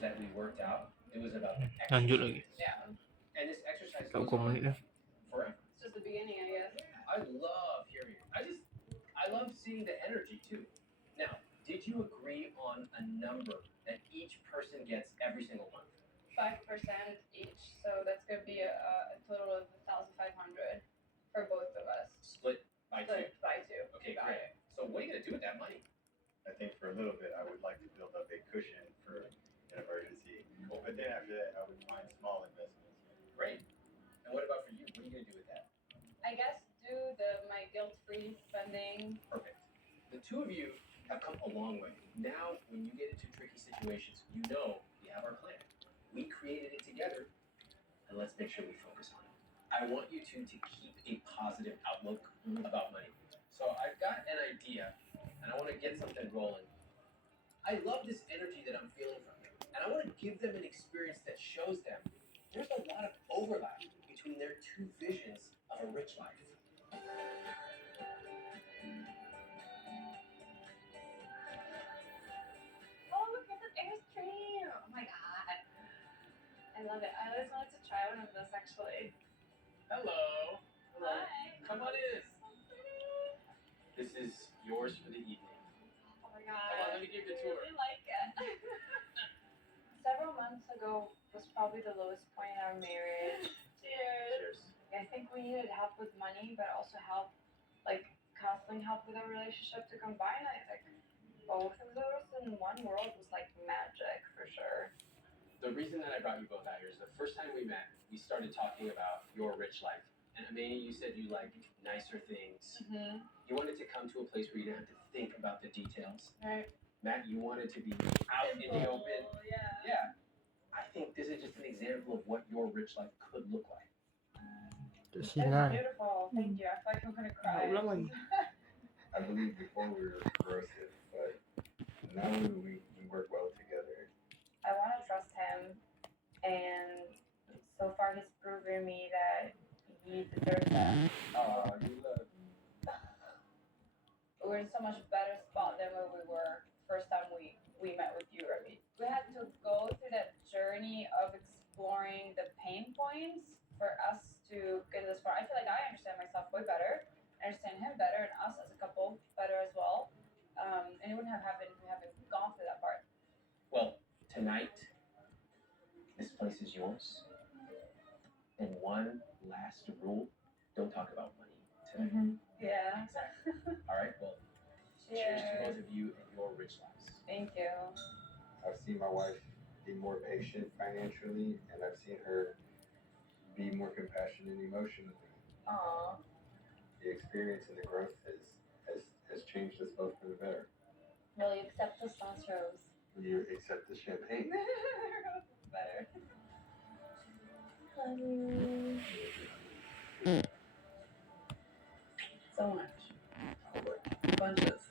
that we worked out. It was about Lanjut lagi. exercise. Yeah. And this exercise Tak goes berapa on menit dah? forever. It's just the beginning, I guess. I love hearing it. I love seeing the energy too. Now, did you agree on a number that each person gets every single month? 5% each, so that's gonna be a total of 1,500 for both of us. Split by two. By two. Okay, got great. It. So what are you gonna do with that money? I think for a little bit, I would like to build up a cushion for an emergency. Well, but then after that, I would find small investments. Great. And what about for you? What are you gonna do with that? I guess do my guilt-free spending. Perfect. The two of you have come a long way. Now, when you get into tricky situations, you know we have our plan. We created it together, and let's make sure we focus on it. I want you two to keep a positive outlook about money. So I've got an idea, and I want to get something rolling. I love this energy that I'm feeling from you, and I want to give them an experience that shows them there's a lot of overlap between their two visions of a rich life. Oh, look at the Airstream! Oh my god. I love it. I always wanted to try one of those actually. Hello. Hello. Hi. Come on in. So pretty. This is yours for the evening. Oh my god. Come on, let me give you a tour. I really like it. Several months ago was probably the lowest point in our marriage. Cheers. I think we needed help with money, but also help, like counseling help with our relationship to combine. I think both of those in one world was like magic for sure. The reason that I brought you both out here is the first time we met, we started talking about your rich life. And Amani, you said you like nicer things. Mm-hmm. You wanted to come to a place where you didn't have to think about the details. Right. Matt, you wanted to be out in the open. Yeah. I think this is just an example of what your rich life could look like. That's It's nice. beautiful. Thank you. I feel like I'm gonna cry. I believe before we were corrosive, but now we work well together. I want to trust him, and so far he's proven me that he deserves that. Oh, you love me. We're in so much better spot than where we were first time we met with you, Remy. We had to go through that journey of exploring the pain points for us to get to this far. I feel like I understand myself way better. I understand him better and us as a couple better as well. And it wouldn't have happened if we haven't gone through that part. Well, tonight, this place is yours. And one last rule, don't talk about money tonight. Mm-hmm. Yeah. All right, well, cheers to both of you and your rich lives. Thank you. I've seen my wife be more patient financially, and I've seen her be more compassionate emotionally. Aww. The experience and the growth has changed us both for the better. Will you accept this last rose? Will you accept the champagne? Better. So much. Bunches.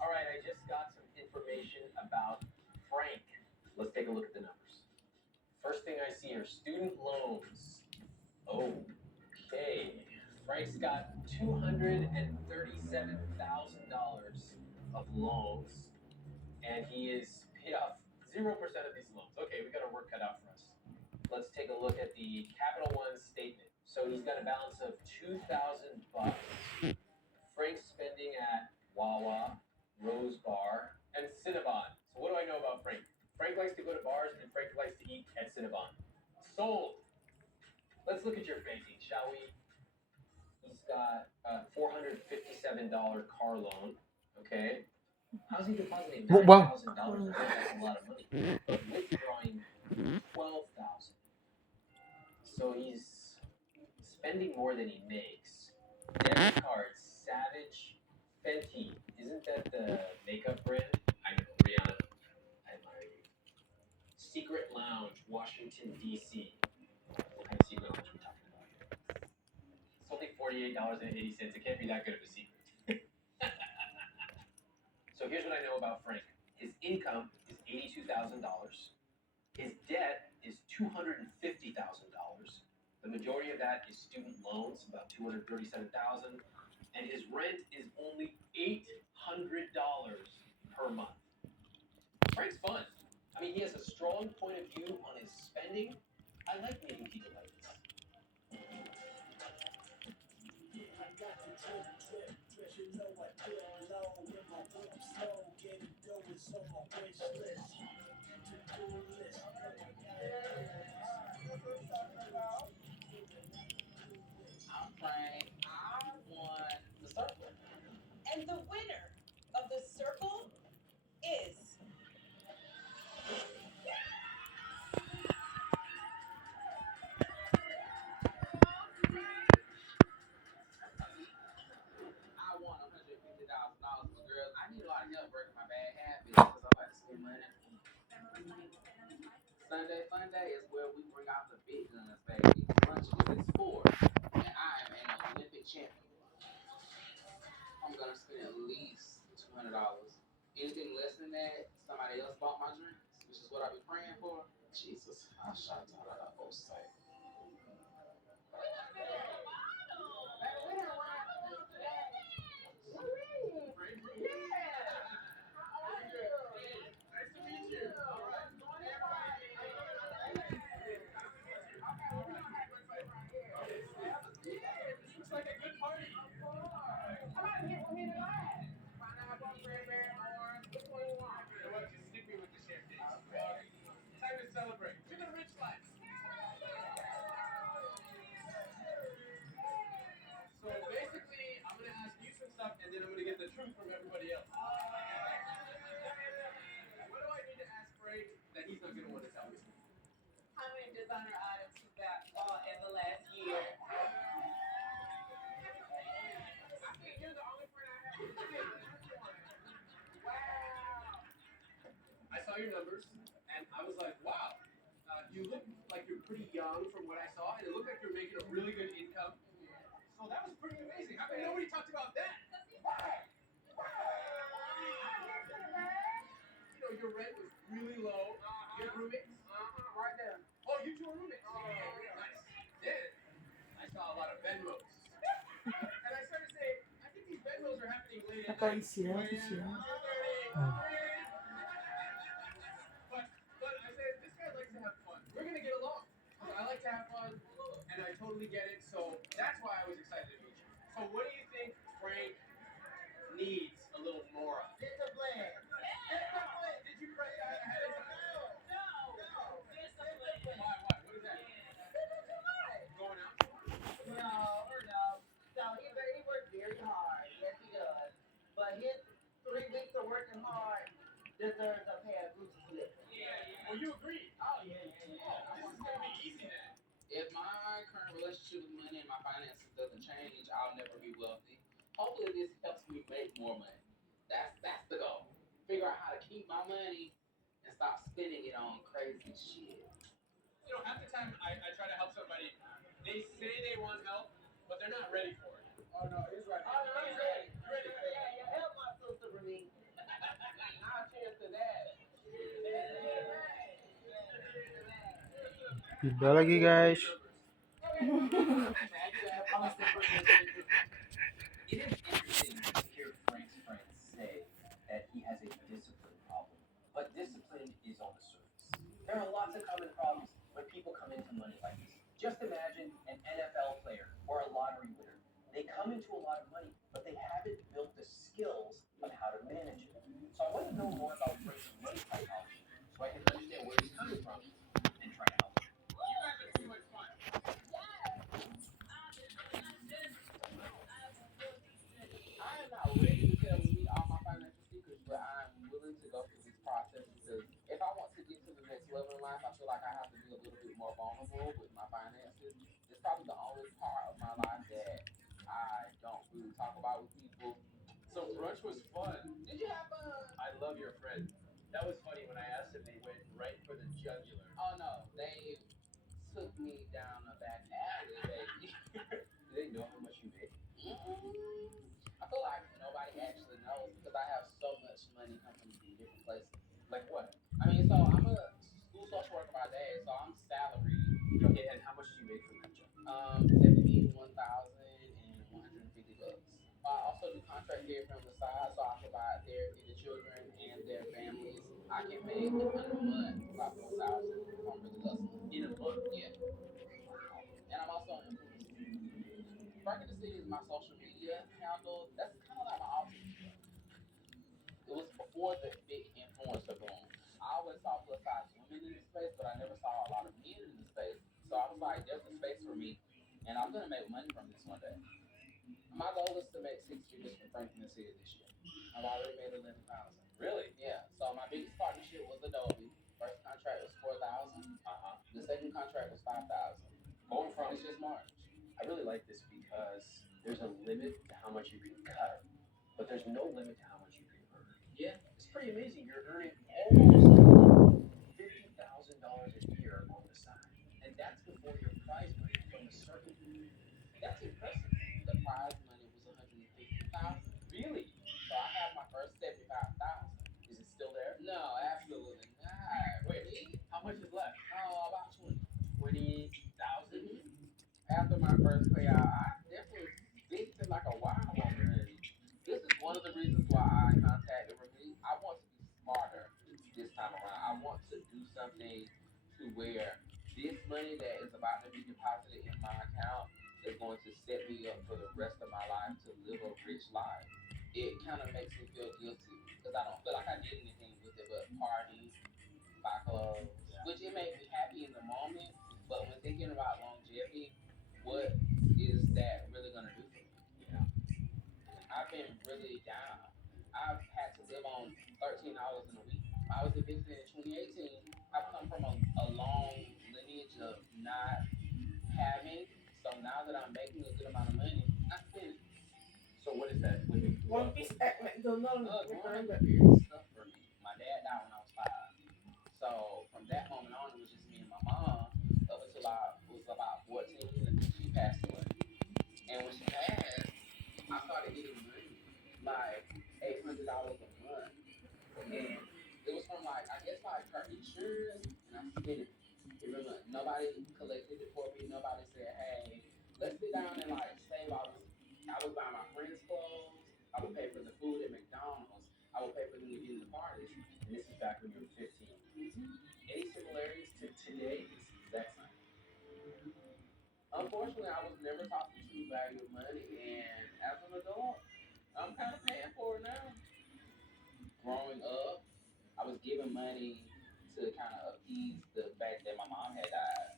All right, I just got some information about Frank. Let's take a look at the numbers. First thing I see are student loans. Okay. Frank's got $237,000 of loans, and he is paid off 0% of these loans. Okay, we got our work cut out for us. Let's take a look at the Capital One statement. So he's got a balance of $2,000. Frank's spending at Wawa, Rose Bar, and Cinnabon. So what do I know about Frank? Frank likes to go to bars, and Frank likes to eat at Cinnabon. Sold. Let's look at your banking, shall we? He's got a $457 car loan. Okay. How's he depositing $9,000? That's a lot of money. Withdrawing $12,000. So he's spending more than he makes. Debit cards, Savage, Fenty. Isn't that the makeup brand? I know, Rihanna. I admire you. Secret Lounge, Washington, D.C. What kind of secret lounge are we talking about here? It's only $48.80. It can't be that good of a secret. So here's what I know about Frank. His income is $82,000. His debt is $250,000. The majority of that is student loans, about 237,000, and his rent is only $800 per month. Frank's fun. I mean, he has a strong point of view on his spending. I like meeting people like this. I'm Frank. I won the circle. And the winner of the circle is I won $150,000 for girls. I need a lot of help breaking my bad habits because I like to spend money. Sunday Fun Day is where we bring out the big guns, baby. Lunch is sport, and I am an Olympic champion. I'm gonna spend at least $200. Anything less than that, somebody else bought my drinks, which is what I be praying for. Jesus, I shot out of that whole site. So basically, I'm gonna ask you some stuff, and then I'm gonna get the truth from everybody else. What do I need to ask Frank that he's not gonna want to tell me? how many designer items you got in the last year. I think you're the only friend I have. Wow. I saw your numbers, and I was like, wow. You look like you're pretty young from what I saw, and it looked like you're making a really good income. So that was pretty amazing. How come nobody talked about that? You know, your rent was really low. You have roommates? Right there. Oh, you two are roommates? Oh, nice. Then I saw a lot of Venmos. And I started to say, I think these Venmos are happening late at night. But I said, this guy likes to have fun. We're going to get along. I like to have fun, and I totally get it. So that's why I was excited to meet you. So what do you think Frank needs a little more of? Discipline. Did you press that ahead of time? No. Discipline. Why? What is that? Going out? No. So he works very hard. Yes, he does. But his 3 weeks of working hard deserves a pair of Gucci slippers. Well, you agree. Oh, yeah. This is going to be easy then. If my current relationship with money and my finances doesn't change, I'll never be wealthy. Hopefully, this helps me make more money. That's the goal. Figure out how to keep my money and stop spending it on crazy shit. You know, half the time I try to help somebody, they say they want help, but they're not ready for it. Oh no, he's right. Oh, no, he's ready. Ready. Yeah. Help my sister, Renee. I'll cheers to that. Pindah lagi guys. It is interesting to hear Frank's friends say that he has a discipline problem, but discipline is on the surface. There are lots of common problems when people come into money like this. Just imagine an NFL player or a lottery winner. They come into a lot of money, but they haven't built the skills of how to manage it. So I want to know more about Frank's money psychology so I can understand where he's coming from and try to help him. You guys are too much fun. I am not ready to tell you all my financial secrets, but I'm willing to go through this process because if I want to get to the next level in life, I feel like I have to be a little bit more vulnerable with my finances. It's probably the only part of my life that I don't really talk about with people. So brunch was fun. Did you have fun? I love your friend. That was funny when I asked if they went right for the jugular. Oh no, they took me down a back alley, baby. Do they know how much you make? I feel like nobody actually knows because I have so much money coming from different places. Like what? I mean, so I'm a school social worker by day, so I'm salaried. Okay, and how much do you make from that job? $71,150. I also do contract therapy on the side, so I provide therapy to children and their families. I can make in a month about 4,000 if I'm really hustling. In a month. Yeah, and I'm also an influencer. Breaking the City is my social media handle. That's kind of like my alter ego. It was before the big influencer boom. I always saw plus size women in the space, but I never saw a lot of men in the space. So I was like, there's a space for me, and I'm gonna make money from this one day. My goal is to make six figures from Franklin City this year. I've already made 11,000. Really? Yeah. So my biggest partnership was Adobe. First contract was 4,000. The second contract was 5,000. Going from, It's just March. I really like this because there's a limit to how much you can cut, but there's no limit to how much you can earn. Yeah. It's pretty amazing. You're earning almost $50,000 a year on the side, and that's before your prize money from the circuit. That's impressive. The prize money was 150,000. Really? So I have my first 75,000. Is it still there? No, absolutely not. Wait, Me? how much is left? Oh, about 20. 20,000? After my first payout, I definitely bit to like a wild woman. And this is one of the reasons why I contacted Remy. I want to be smarter this time around. I want to do something to where this money that is about to be deposited in my account is going to set me up for the rest of my life to live a rich life. It kind of makes me feel guilty because I don't feel like I did anything with it but party, buy clothes, which it made me happy in the moment. But when thinking about longevity, what is that really gonna do for me? Yeah. I've been really down. I've had to live on $13 in a week. I was evicted in 2018. I've come from a long lineage of not having. So now that I'm making a good amount of money, I spend it. So what is that when you grew One up? piece at McDonald's. Growing up weird stuff for me. My dad died when I was 5. So from that moment on, it was just me and my mom up until I was about 14, and then she passed away. And when she passed, I started getting money, like $800 a month, and it was from like I guess like her insurance, and I spent it every month. Nobody collected it for me. Nobody said, "Hey, let's sit down and like save all this." I would buy my friends clothes. I would pay for the food at McDonald's. I would pay for them to get in the parties. And this is back when you were 15. Any similarities to today? It's the exact same. Unfortunately, I was never taught the true value of money, and as an adult, I'm kind of paying for it now. Growing up, I was given money to kind of appease the fact that my mom had died,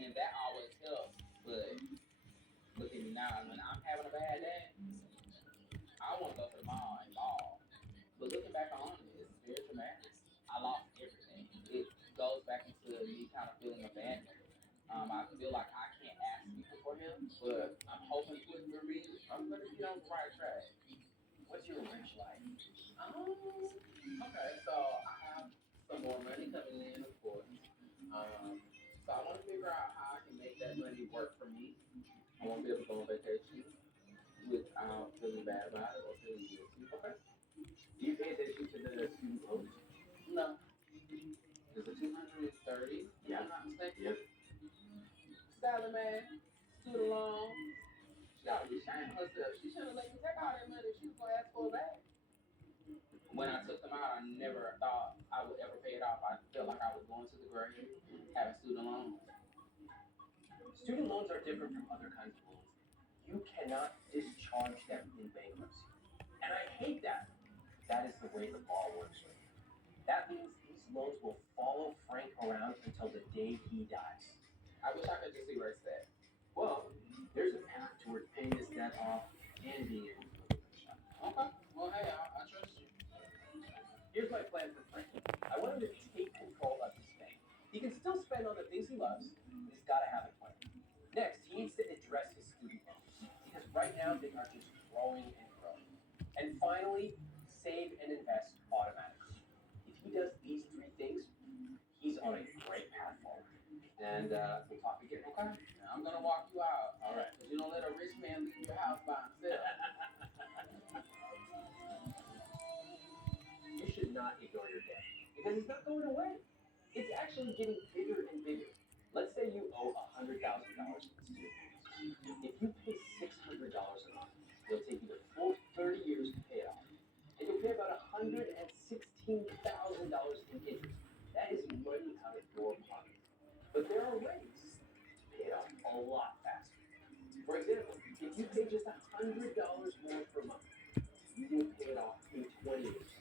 and that always helps. But look at me now, when I'm having a bad day, I want to go to the mall and ball. But looking back on it, it's very traumatic. I lost everything. It goes back into me kind of feeling abandoned. I feel like I can't ask people for help, but I'm hoping with Marie, I'm gonna get on the right track. What's your rich life? Okay, so I have some more money coming in, of course. So I want to figure out how I can make that money work for me. I want to be able to go on vacation without feeling bad about it or feeling guilty. Okay. Do you pay attention to the student loans? No, there's a 230, if Yeah. I'm not mistaken. Yep. Salad man, student loan. She ought to be ashamed of herself. She shouldn't have let me take all that money if she was gonna ask for it back. When I took them out, I never thought I would ever pay it off. I felt like I was going to the grave having student loans. Student loans are different from other kinds of loans. You cannot discharge them in bankruptcy. And I hate that. That is the way the law works right now. That means these loans will follow Frank around until the day he dies. I wish I could just erase that. Well, there's a path toward paying this debt off and being able to live a good life. Okay. Well, hey, I trust you. Here's my plan for Frank. I want him to take control of his bank. He can still spend on the things he loves, but he's got to have a plan. Next, he needs to address his student loans, because right now they are just growing and growing. And finally, save and invest automatically. If he does these 3 things, he's on a great path forward. And we'll talk again, okay? I'm gonna walk you out. All right. Because you don't let a rich man leave your house by himself. You should not ignore your debt, because it's not going away. It's actually getting bigger and bigger. Let's say you owe $100,000 to the student. a lot faster. For example, if you pay just $100 more per month, you will pay it off in 20 years.